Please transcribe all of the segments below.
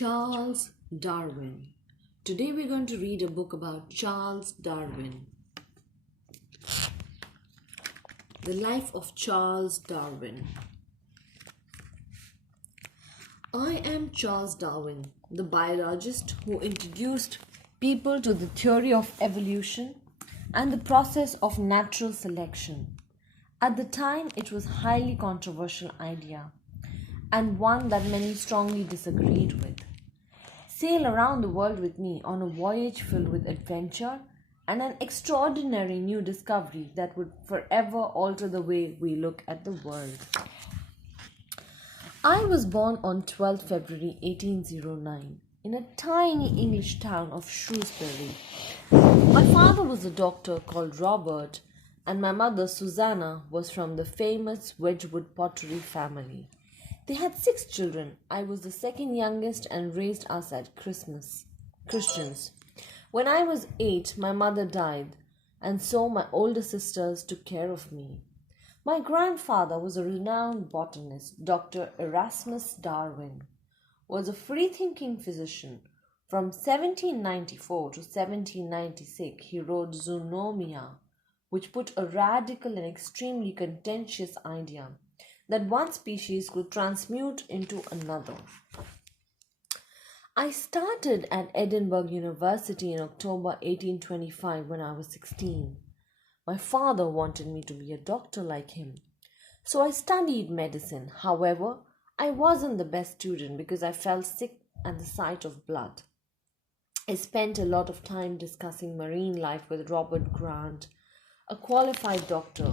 Charles Darwin. Today we're going to read a book about Charles Darwin. The life of Charles Darwin. I am Charles Darwin, the biologist who introduced people to the theory of evolution and the process of natural selection. At the time, it was a highly controversial idea and one that many strongly disagreed with. Sail around the world with me on a voyage filled with adventure and an extraordinary new discovery that would forever alter the way we look at the world. I was born on 12th February 1809 in a tiny English town of Shrewsbury. My father was a doctor called Robert, and my mother, Susanna, was from the famous Wedgwood pottery family. They had 6 children. I was the second youngest and raised us as Christians. When I was 8, my mother died, and so my older sisters took care of me. My grandfather was a renowned botanist. Dr. Erasmus Darwin was a free-thinking physician. From 1794 to 1796, he wrote Zoonomia, which put a radical and extremely contentious idea that one species could transmute into another. I started at Edinburgh University in October 1825 when I was 16. My father wanted me to be a doctor like him, so I studied medicine. However, I wasn't the best student because I felt sick at the sight of blood. I spent a lot of time discussing marine life with Robert Grant, a qualified doctor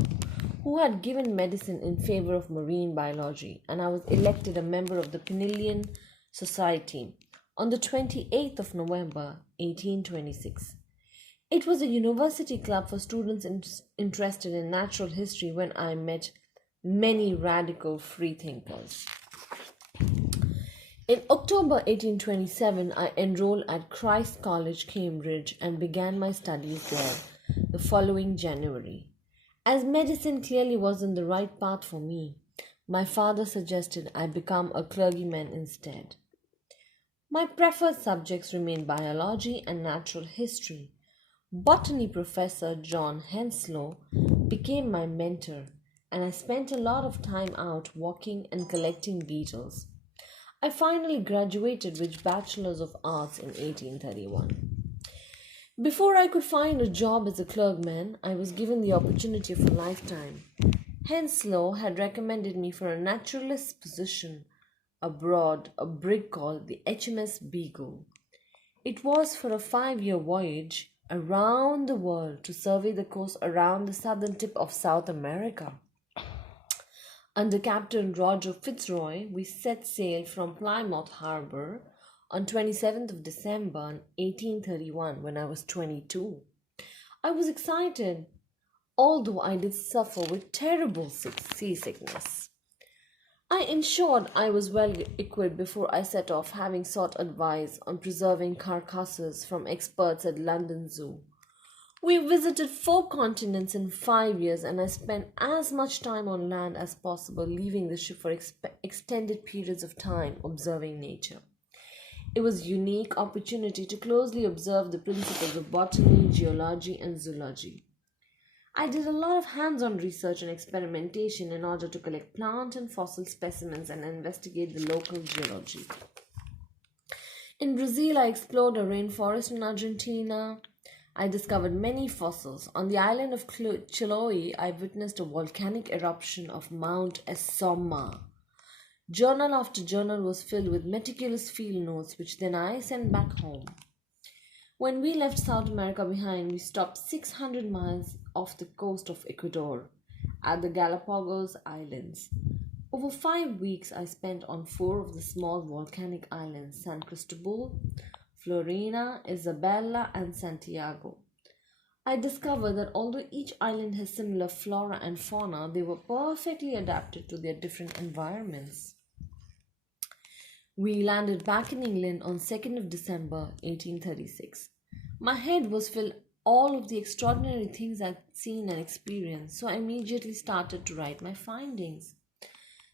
who had given medicine in favor of marine biology, and I was elected a member of the Penillion Society on the 28th of November 1826. It was a university club for students interested in natural history when I met many radical freethinkers. In October 1827, I enrolled at Christ College, Cambridge, and began my studies there the following January. As medicine clearly wasn't the right path for me, my father suggested I become a clergyman instead. My preferred subjects remained biology and natural history. Botany professor John Henslow became my mentor, and I spent a lot of time out walking and collecting beetles. I finally graduated with Bachelor's of Arts in 1831. Before I could find a job as a clergyman, I was given the opportunity of a lifetime. Henslow had recommended me for a naturalist's position aboard a brig called the HMS Beagle. It was for a 5-year voyage around the world to survey the coast around the southern tip of South America. Under Captain Roger Fitzroy, we set sail from Plymouth Harbor on 27th of December 1831 when I was 22. I was excited, although I did suffer with terrible seasickness. I ensured I was well equipped before I set off, having sought advice on preserving carcasses from experts at London Zoo. We visited 4 continents in 5 years, and I spent as much time on land as possible, leaving the ship for extended periods of time observing nature. It was a unique opportunity to closely observe the principles of botany, geology, and zoology. I did a lot of hands-on research and experimentation in order to collect plant and fossil specimens and investigate the local geology. In Brazil, I explored a rainforest in Argentina. I discovered many fossils. On the island of Chiloé, I witnessed a volcanic eruption of Mount Esoma. Journal after journal was filled with meticulous field notes, which then I sent back home. When we left South America behind, we stopped 600 miles off the coast of Ecuador at the Galapagos Islands. Over 5 weeks, I spent on 4 of the small volcanic islands, San Cristobal, Florina, Isabella, and Santiago. I discovered that although each island has similar flora and fauna, they were perfectly adapted to their different environments. We landed back in England on 2nd of December 1836. My head was filled all of the extraordinary things I'd seen and experienced, so I immediately started to write my findings.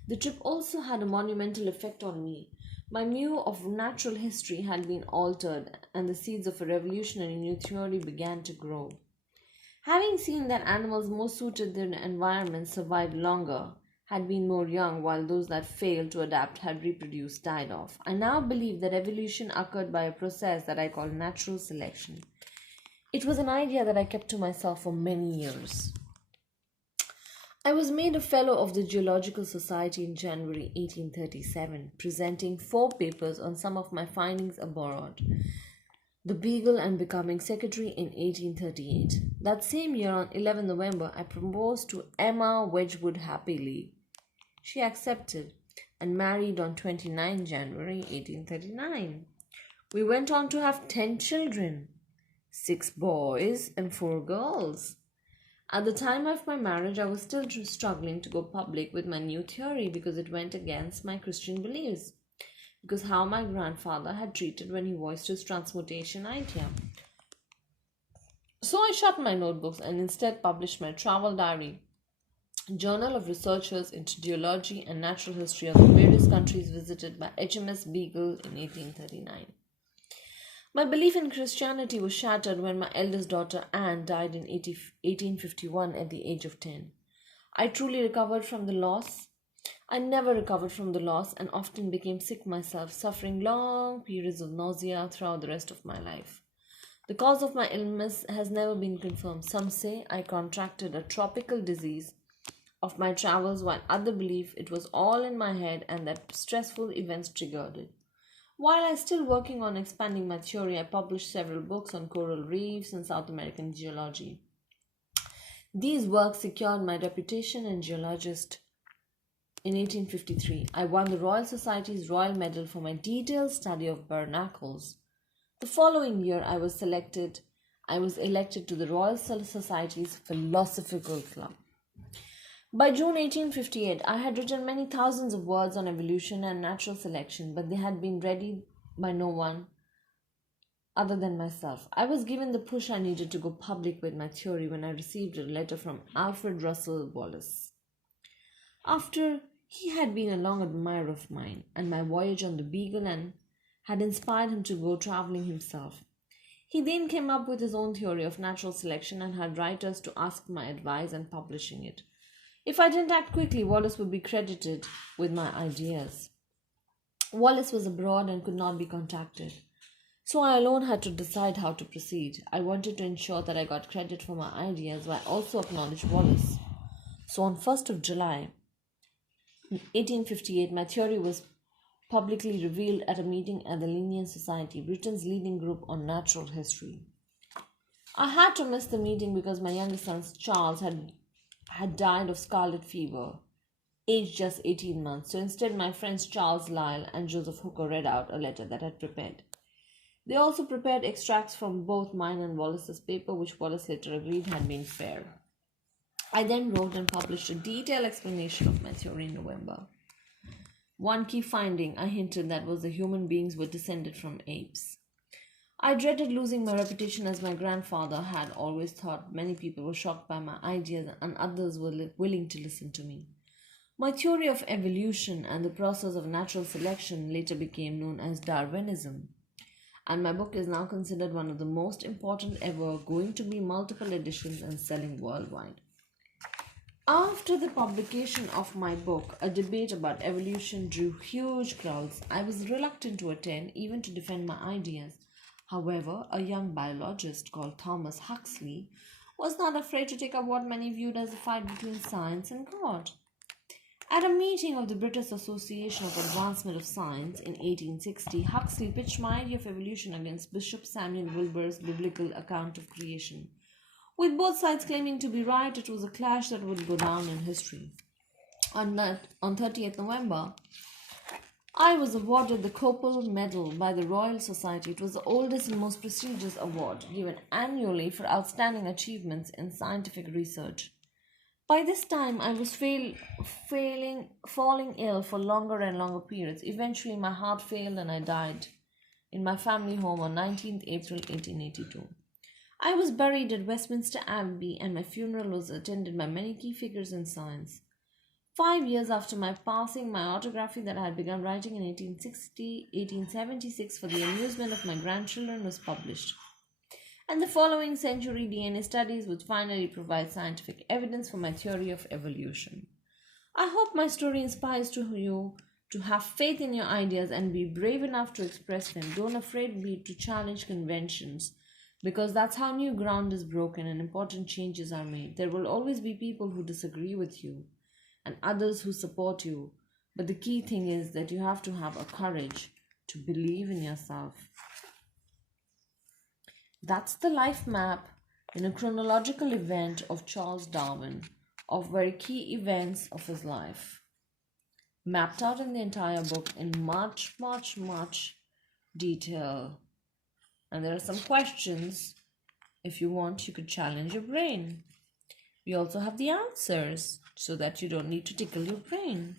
The trip also had a monumental effect on me. My view of natural history had been altered, and the seeds of a revolutionary new theory began to grow. Having seen that animals most suited their environment survived longer, had been more young, while those that failed to adapt had reproduced, died off, I now believe that evolution occurred by a process that I call natural selection. It was an idea that I kept to myself for many years. I was made a Fellow of the Geological Society in January 1837, presenting 4 papers on some of my findings abroad, the Beagle, and becoming secretary in 1838. That same year, on 11 November, I proposed to Emma Wedgwood happily. She accepted and married on 29 January 1839. We went on to have 10 children, 6 boys and 4 girls. At the time of my marriage, I was still struggling to go public with my new theory because it went against my Christian beliefs, because how my grandfather had treated when he voiced his transmutation idea. So I shut my notebooks and instead published my travel diary, Journal of Researchers into Geology and Natural History of the various countries visited by HMS Beagle in 1839. My belief in Christianity was shattered when my eldest daughter Anne died in 1851 at the age of 10. I truly recovered from the loss. I never recovered from the loss and often became sick myself, suffering long periods of nausea throughout the rest of my life. The cause of my illness has never been confirmed. Some say I contracted a tropical disease of my travels, while others believe it was all in my head and that stressful events triggered it. While I am still working on expanding my theory, I published several books on coral reefs and South American geology. These works secured my reputation as a geologist. In 1853, I won the Royal Society's Royal Medal for my detailed study of barnacles. The following year, I was elected to the Royal Society's Philosophical Club. By June 1858, I had written many thousands of words on evolution and natural selection, but they had been read by no one other than myself. I was given the push I needed to go public with my theory when I received a letter from Alfred Russel Wallace. After he had been a long admirer of mine, and my voyage on the Beagle and had inspired him to go traveling himself. He then came up with his own theory of natural selection and had writers to ask my advice and publishing it. If I didn't act quickly, Wallace would be credited with my ideas. Wallace was abroad and could not be contacted, so I alone had to decide how to proceed. I wanted to ensure that I got credit for my ideas while also acknowledge Wallace. So on 1st of July 1858, my theory was publicly revealed at a meeting at the Linnean Society, Britain's leading group on natural history. I had to miss the meeting because my youngest son Charles had died of scarlet fever, aged just 18 months. So instead, my friends Charles Lyell and Joseph Hooker read out a letter that I had prepared. They also prepared extracts from both mine and Wallace's paper, which Wallace later agreed had been fair. I then wrote and published a detailed explanation of my theory in November. One key finding I hinted that was that human beings were descended from apes. I dreaded losing my reputation as my grandfather had always thought many people were shocked by my ideas and others were willing to listen to me. My theory of evolution and the process of natural selection later became known as Darwinism, and my book is now considered one of the most important ever, going to be multiple editions and selling worldwide. After the publication of my book, a debate about evolution drew huge crowds. I was reluctant to attend, even to defend my ideas. However, a young biologist called Thomas Huxley was not afraid to take up what many viewed as a fight between science and God. At a meeting of the British Association of Advancement of Science in 1860, Huxley pitched my idea of evolution against Bishop Samuel Wilbur's biblical account of creation. With both sides claiming to be right, it was a clash that would go down in history. On 30th November, I was awarded the Copel Medal by the Royal Society. It was the oldest and most prestigious award given annually for outstanding achievements in scientific research. By this time, I was falling ill for longer and longer periods. Eventually, my heart failed and I died in my family home on 19th April 1882. I was buried at Westminster Abbey and my funeral was attended by many key figures in science. 5 years after my passing, my autography that I had begun writing in 1876 for the amusement of my grandchildren was published. And the following century, DNA studies would finally provide scientific evidence for my theory of evolution. I hope my story inspires you to have faith in your ideas and be brave enough to express them. Don't afraid be to challenge conventions, because that's how new ground is broken and important changes are made. There will always be people who disagree with you and others who support you, but the key thing is that you have to have a courage to believe in yourself. That's the life map in a chronological event of Charles Darwin, of very key events of his life, mapped out in the entire book in much detail. And there are some questions. If you want, you could challenge your brain. We also have the answers so that you don't need to tickle your brain.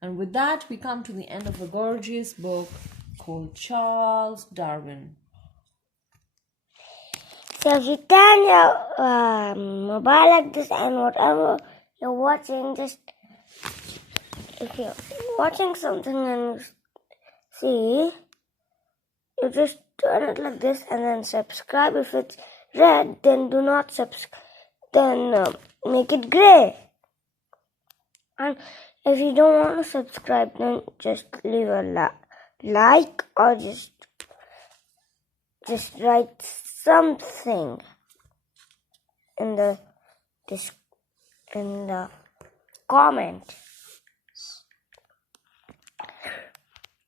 And with that, we come to the end of a gorgeous book called Charles Darwin. So if you turn your mobile like this and whatever you're watching, just if you're watching something and you see, you just turn it like this and then subscribe. If it's red, then do not subscribe. Then make it gray. And if you don't want to subscribe, then just leave a like or just write something in the comment.